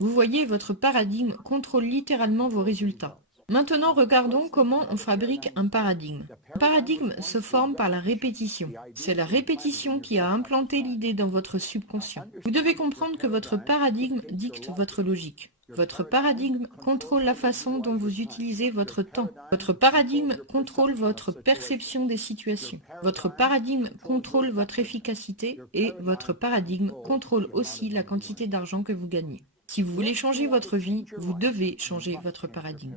Vous voyez, votre paradigme contrôle littéralement vos résultats. Maintenant, regardons comment on fabrique un paradigme. Un paradigme se forme par la répétition. C'est la répétition qui a implanté l'idée dans votre subconscient. Vous devez comprendre que votre paradigme dicte votre logique. Votre paradigme contrôle la façon dont vous utilisez votre temps. Votre paradigme contrôle votre perception des situations. Votre paradigme contrôle votre efficacité et votre paradigme contrôle aussi la quantité d'argent que vous gagnez. Si vous voulez changer votre vie, vous devez changer votre paradigme.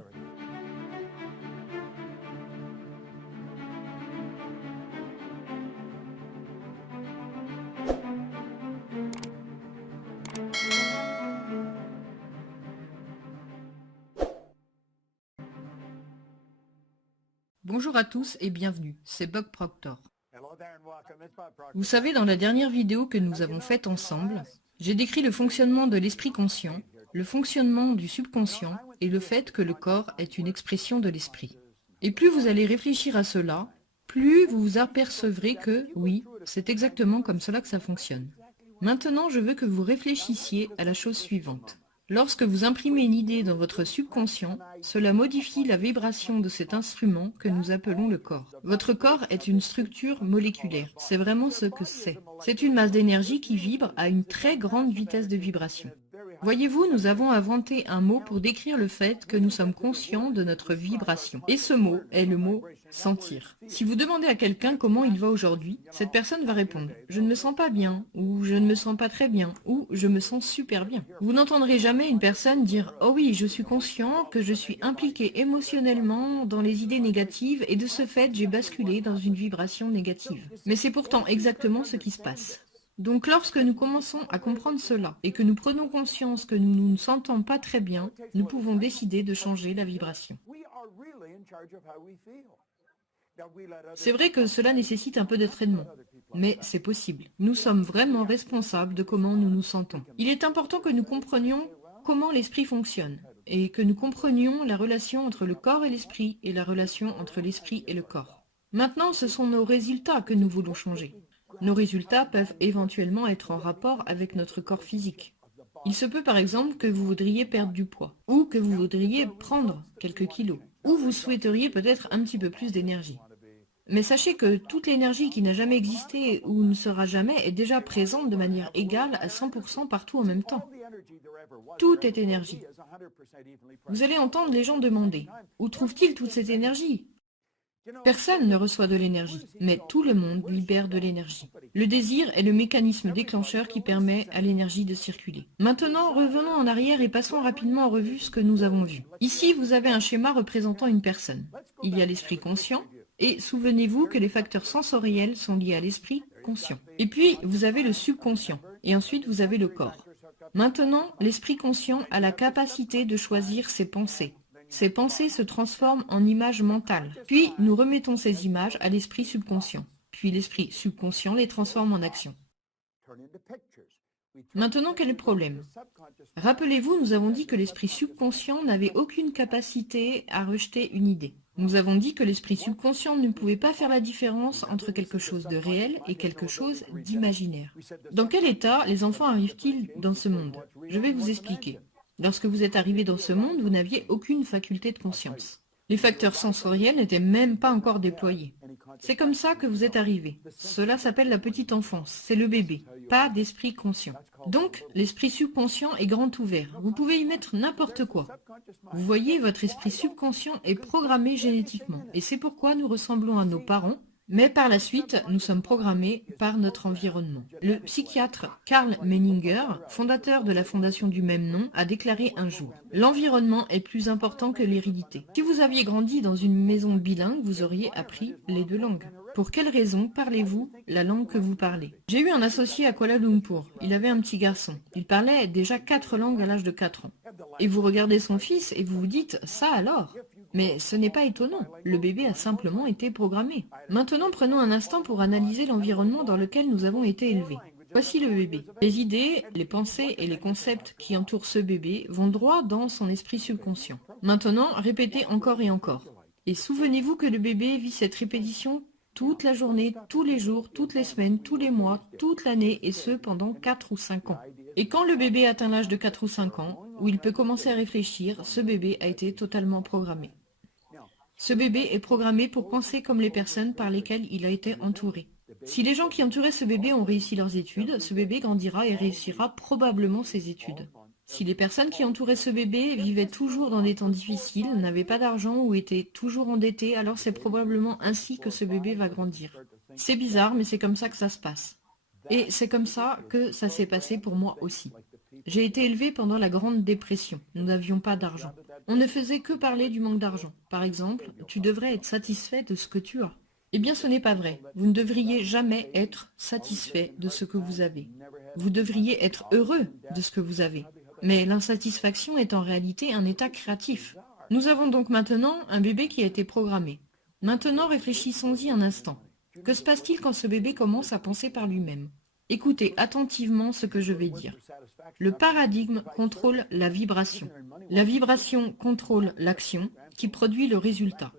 Bonjour à tous et bienvenue, c'est Bob Proctor. Vous savez, dans la dernière vidéo que nous avons faite ensemble, j'ai décrit le fonctionnement de l'esprit conscient, le fonctionnement du subconscient et le fait que le corps est une expression de l'esprit. Et plus vous allez réfléchir à cela, plus vous vous apercevrez que, oui, c'est exactement comme cela que ça fonctionne. Maintenant, je veux que vous réfléchissiez à la chose suivante. Lorsque vous imprimez une idée dans votre subconscient, cela modifie la vibration de cet instrument que nous appelons le corps. Votre corps est une structure moléculaire, c'est vraiment ce que c'est. C'est une masse d'énergie qui vibre à une très grande vitesse de vibration. Voyez-vous, nous avons inventé un mot pour décrire le fait que nous sommes conscients de notre vibration. Et ce mot est le mot « sentir ». Si vous demandez à quelqu'un comment il va aujourd'hui, cette personne va répondre « je ne me sens pas bien » ou « je ne me sens pas très bien » ou « je me sens super bien ». Vous n'entendrez jamais une personne dire « oh oui, je suis conscient que je suis impliqué émotionnellement dans les idées négatives et de ce fait j'ai basculé dans une vibration négative ». Mais c'est pourtant exactement ce qui se passe. Donc lorsque nous commençons à comprendre cela et que nous prenons conscience que nous ne nous sentons pas très bien, nous pouvons décider de changer la vibration. C'est vrai que cela nécessite un peu d'entraînement, mais c'est possible. Nous sommes vraiment responsables de comment nous nous sentons. Il est important que nous comprenions comment l'esprit fonctionne et que nous comprenions la relation entre le corps et l'esprit et la relation entre l'esprit et le corps. Maintenant, ce sont nos résultats que nous voulons changer. Nos résultats peuvent éventuellement être en rapport avec notre corps physique. Il se peut par exemple que vous voudriez perdre du poids, ou que vous voudriez prendre quelques kilos, ou vous souhaiteriez peut-être un petit peu plus d'énergie. Mais sachez que toute l'énergie qui n'a jamais existé ou ne sera jamais est déjà présente de manière égale à 100% partout en même temps. Tout est énergie. Vous allez entendre les gens demander « Où trouve-t-il toute cette énergie ?» Personne ne reçoit de l'énergie, mais tout le monde libère de l'énergie. Le désir est le mécanisme déclencheur qui permet à l'énergie de circuler. Maintenant, revenons en arrière et passons rapidement en revue ce que nous avons vu. Ici, vous avez un schéma représentant une personne. Il y a l'esprit conscient, et souvenez-vous que les facteurs sensoriels sont liés à l'esprit conscient. Et puis, vous avez le subconscient, et ensuite vous avez le corps. Maintenant, l'esprit conscient a la capacité de choisir ses pensées. Ces pensées se transforment en images mentales. Puis, nous remettons ces images à l'esprit subconscient. Puis, l'esprit subconscient les transforme en actions. Maintenant, quel est le problème? Rappelez-vous, nous avons dit que l'esprit subconscient n'avait aucune capacité à rejeter une idée. Nous avons dit que l'esprit subconscient ne pouvait pas faire la différence entre quelque chose de réel et quelque chose d'imaginaire. Dans quel état les enfants arrivent-ils dans ce monde? Je vais vous expliquer. Lorsque vous êtes arrivé dans ce monde, vous n'aviez aucune faculté de conscience. Les facteurs sensoriels n'étaient même pas encore déployés. C'est comme ça que vous êtes arrivé. Cela s'appelle la petite enfance, c'est le bébé, pas d'esprit conscient. Donc, l'esprit subconscient est grand ouvert. Vous pouvez y mettre n'importe quoi. Vous voyez, votre esprit subconscient est programmé génétiquement. Et c'est pourquoi nous ressemblons à nos parents. Mais par la suite, nous sommes programmés par notre environnement. Le psychiatre Karl Menninger, fondateur de la fondation du même nom, a déclaré un jour « L'environnement est plus important que l'hérédité. Si vous aviez grandi dans une maison bilingue, vous auriez appris les deux langues. Pour quelle raison parlez-vous la langue que vous parlez ?» J'ai eu un associé à Kuala Lumpur. Il avait un petit garçon. Il parlait déjà 4 langues à l'âge de 4 ans. Et vous regardez son fils et vous vous dites « ça alors ?» Mais ce n'est pas étonnant, le bébé a simplement été programmé. Maintenant, prenons un instant pour analyser l'environnement dans lequel nous avons été élevés. Voici le bébé. Les idées, les pensées et les concepts qui entourent ce bébé vont droit dans son esprit subconscient. Maintenant, répétez encore et encore. Et souvenez-vous que le bébé vit cette répétition toute la journée, tous les jours, toutes les semaines, tous les mois, toute l'année, et ce pendant 4 ou 5 ans. Et quand le bébé atteint l'âge de 4 ou 5 ans, où il peut commencer à réfléchir, ce bébé a été totalement programmé. Ce bébé est programmé pour penser comme les personnes par lesquelles il a été entouré. Si les gens qui entouraient ce bébé ont réussi leurs études, ce bébé grandira et réussira probablement ses études. Si les personnes qui entouraient ce bébé vivaient toujours dans des temps difficiles, n'avaient pas d'argent ou étaient toujours endettés, alors c'est probablement ainsi que ce bébé va grandir. C'est bizarre, mais c'est comme ça que ça se passe. Et c'est comme ça que ça s'est passé pour moi aussi. J'ai été élevé pendant la Grande Dépression. Nous n'avions pas d'argent. On ne faisait que parler du manque d'argent. Par exemple, tu devrais être satisfait de ce que tu as. Eh bien, ce n'est pas vrai. Vous ne devriez jamais être satisfait de ce que vous avez. Vous devriez être heureux de ce que vous avez. Mais l'insatisfaction est en réalité un état créatif. Nous avons donc maintenant un bébé qui a été programmé. Maintenant, réfléchissons-y un instant. Que se passe-t-il quand ce bébé commence à penser par lui-même? Écoutez attentivement ce que je vais dire. Le paradigme contrôle la vibration. La vibration contrôle l'action qui produit le résultat.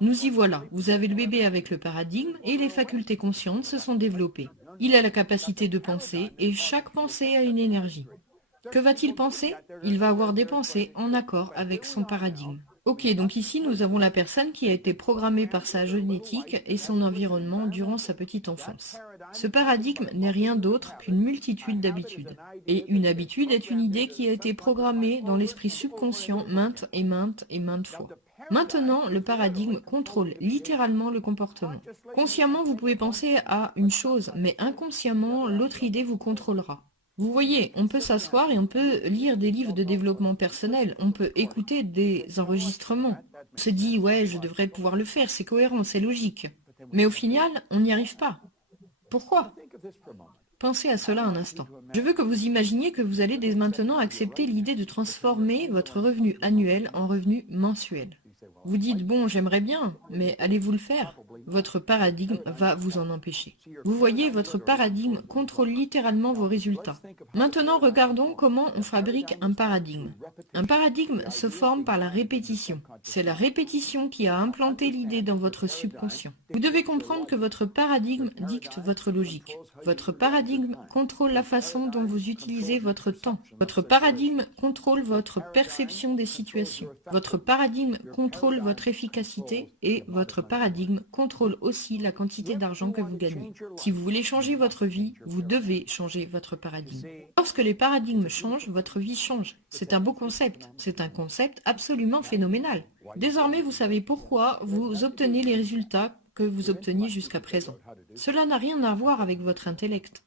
Nous y voilà, vous avez le bébé avec le paradigme et les facultés conscientes se sont développées. Il a la capacité de penser et chaque pensée a une énergie. Que va-t-il penser? Il va avoir des pensées en accord avec son paradigme. Ok, donc ici nous avons la personne qui a été programmée par sa génétique et son environnement durant sa petite enfance. Ce paradigme n'est rien d'autre qu'une multitude d'habitudes. Et une habitude est une idée qui a été programmée dans l'esprit subconscient maintes et maintes fois. Maintenant, le paradigme contrôle littéralement le comportement. Consciemment, vous pouvez penser à une chose, mais inconsciemment, l'autre idée vous contrôlera. Vous voyez, on peut s'asseoir et on peut lire des livres de développement personnel, on peut écouter des enregistrements. On se dit, ouais, je devrais pouvoir le faire, c'est cohérent, c'est logique. Mais au final, on n'y arrive pas. Pourquoi? Pensez à cela un instant. Je veux que vous imaginiez que vous allez dès maintenant accepter l'idée de transformer votre revenu annuel en revenu mensuel. Vous dites, bon, j'aimerais bien, mais allez-vous le faire? Votre paradigme va vous en empêcher. Vous voyez, votre paradigme contrôle littéralement vos résultats. Maintenant, regardons comment on fabrique un paradigme. Un paradigme se forme par la répétition. C'est la répétition qui a implanté l'idée dans votre subconscient. Vous devez comprendre que votre paradigme dicte votre logique. Votre paradigme contrôle la façon dont vous utilisez votre temps. Votre paradigme contrôle votre perception des situations. Votre paradigme contrôle votre efficacité et votre paradigme contrôle aussi la quantité d'argent que vous gagnez. Si vous voulez changer votre vie, vous devez changer votre paradigme. Lorsque les paradigmes changent, votre vie change. C'est un beau concept. C'est un concept absolument phénoménal. Désormais, vous savez pourquoi vous obtenez les résultats que vous obteniez jusqu'à présent. Cela n'a rien à voir avec votre intellect.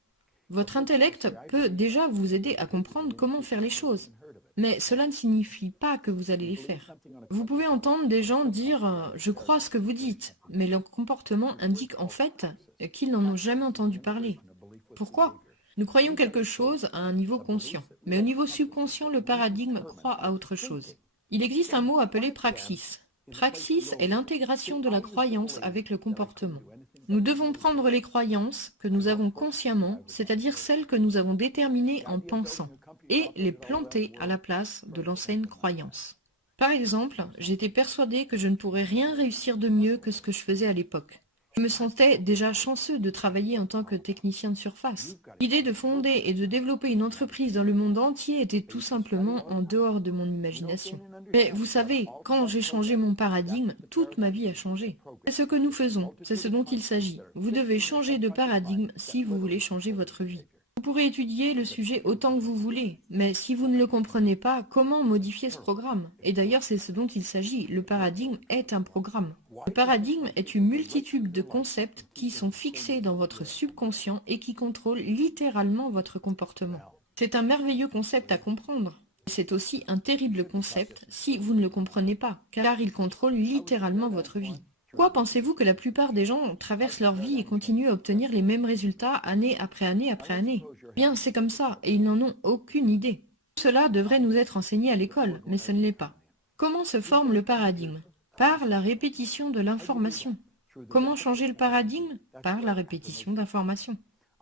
Votre intellect peut déjà vous aider à comprendre comment faire les choses. Mais cela ne signifie pas que vous allez les faire. Vous pouvez entendre des gens dire « je crois à ce que vous dites », mais leur comportement indique en fait qu'ils n'en ont jamais entendu parler. Pourquoi? Nous croyons quelque chose à un niveau conscient, mais au niveau subconscient, le paradigme croit à autre chose. Il existe un mot appelé praxis. Praxis est l'intégration de la croyance avec le comportement. Nous devons prendre les croyances que nous avons consciemment, c'est-à-dire celles que nous avons déterminées en pensant, et les planter à la place de l'ancienne croyance. Par exemple, j'étais persuadée que je ne pourrais rien réussir de mieux que ce que je faisais à l'époque. Je me sentais déjà chanceux de travailler en tant que technicien de surface. L'idée de fonder et de développer une entreprise dans le monde entier était tout simplement en dehors de mon imagination. Mais vous savez, quand j'ai changé mon paradigme, toute ma vie a changé. C'est ce que nous faisons, c'est ce dont il s'agit. Vous devez changer de paradigme si vous voulez changer votre vie. Vous pourrez étudier le sujet autant que vous voulez, mais si vous ne le comprenez pas, comment modifier ce programme? Et d'ailleurs, c'est ce dont il s'agit. Le paradigme est un programme. Le paradigme est une multitude de concepts qui sont fixés dans votre subconscient et qui contrôlent littéralement votre comportement. C'est un merveilleux concept à comprendre. C'est aussi un terrible concept si vous ne le comprenez pas, car il contrôle littéralement votre vie. Pourquoi pensez-vous que la plupart des gens traversent leur vie et continuent à obtenir les mêmes résultats année après année après année? Bien, c'est comme ça, et ils n'en ont aucune idée. Cela devrait nous être enseigné à l'école, mais ce ne l'est pas. Comment se forme le paradigme? Par la répétition de l'information. Comment changer le paradigme? Par la répétition d'informations.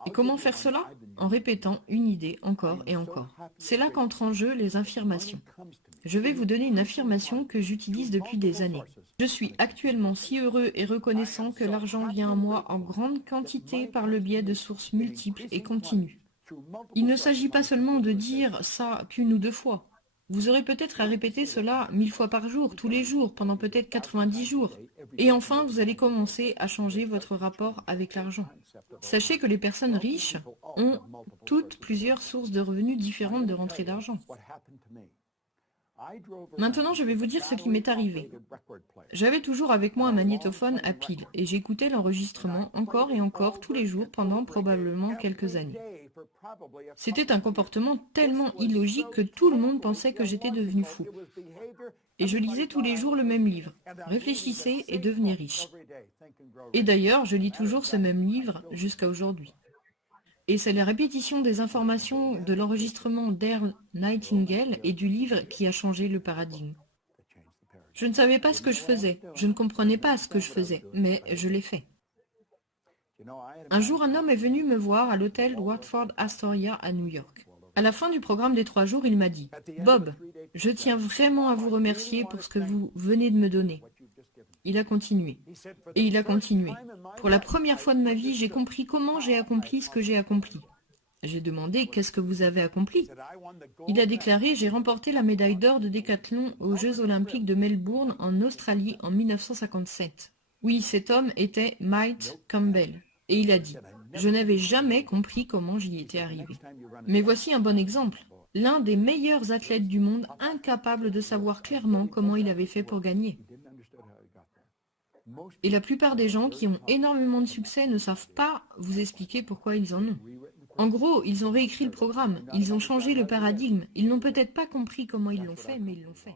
Et comment faire cela? En répétant une idée encore et encore. C'est là qu'entrent en jeu les affirmations. Je vais vous donner une affirmation que j'utilise depuis des années. Je suis actuellement si heureux et reconnaissant que l'argent vient à moi en grande quantité par le biais de sources multiples et continues. Il ne s'agit pas seulement de dire ça qu'une ou deux fois. Vous aurez peut-être à répéter cela 1000 fois par jour, tous les jours, pendant peut-être 90 jours. Et enfin, vous allez commencer à changer votre rapport avec l'argent. Sachez que les personnes riches ont toutes plusieurs sources de revenus différentes de rentrées d'argent. Maintenant, je vais vous dire ce qui m'est arrivé. J'avais toujours avec moi un magnétophone à pile et j'écoutais l'enregistrement encore et encore tous les jours pendant probablement quelques années. C'était un comportement tellement illogique que tout le monde pensait que j'étais devenu fou. Et je lisais tous les jours le même livre, Réfléchissez et devenez riche. Et d'ailleurs, je lis toujours ce même livre jusqu'à aujourd'hui. Et c'est la répétition des informations de l'enregistrement d'Earl Nightingale et du livre qui a changé le paradigme. Je ne savais pas ce que je faisais, je ne comprenais pas ce que je faisais, mais je l'ai fait. Un jour, un homme est venu me voir à l'hôtel Watford Astoria à New York. À la fin du programme des 3 jours, il m'a dit « Bob, je tiens vraiment à vous remercier pour ce que vous venez de me donner. » Il a continué. Et il a continué. Pour la première fois de ma vie, j'ai compris comment j'ai accompli ce que j'ai accompli. J'ai demandé « Qu'est-ce que vous avez accompli ?» Il a déclaré « J'ai remporté la médaille d'or de décathlon aux Jeux Olympiques de Melbourne en Australie en 1957. » Oui, cet homme était Mike Campbell. Et il a dit « Je n'avais jamais compris comment j'y étais arrivé. » Mais voici un bon exemple. L'un des meilleurs athlètes du monde, incapable de savoir clairement comment il avait fait pour gagner. Et la plupart des gens qui ont énormément de succès ne savent pas vous expliquer pourquoi ils en ont. En gros, ils ont réécrit le programme, ils ont changé le paradigme, ils n'ont peut-être pas compris comment ils l'ont fait, mais ils l'ont fait.